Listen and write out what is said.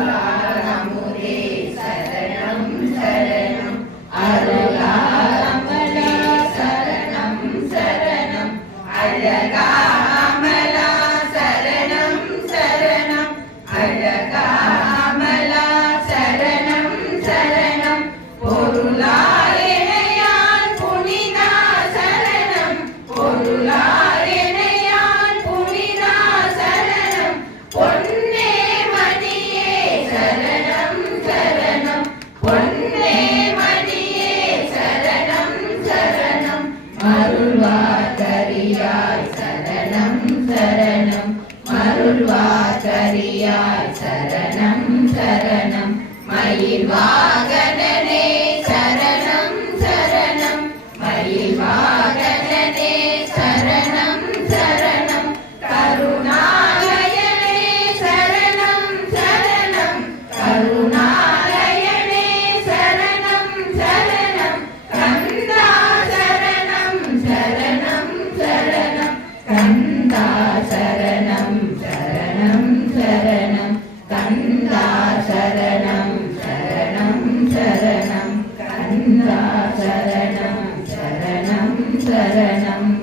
அருளாரமுதே சரணம் சரணம் அருளாரமுதே சரணம் சரணம் அழகாமலா சரணம் சரணம் அழகாமலா சரணம் சரணம் பொருளாயனையான் புனிதா சரணம் பொருளாயனையான் புனிதா சரணம் பொன்னே மணியே சரணம் சரணம் பொன்னே மணியே சரணம் சரணம் அருள்வாக்கரியாய் சரணம் சரணம் அருள்வாக்கரியாய் சரணம் சரணம் மயில் வாகனனே சரணம் சரணம் மயில் வாகனனே சரணம் சரணம் கருணாலயனே சரணம் சரணம் கருணாலயனே சரணம் சரணம் கந்தா சரணம் சரணம் சரணம் கந்தா சரணம் சரணம் சரணம் கந்தா சரணம் சரணம் சரணம் கந்தா சரணம் சரணம் சரணம்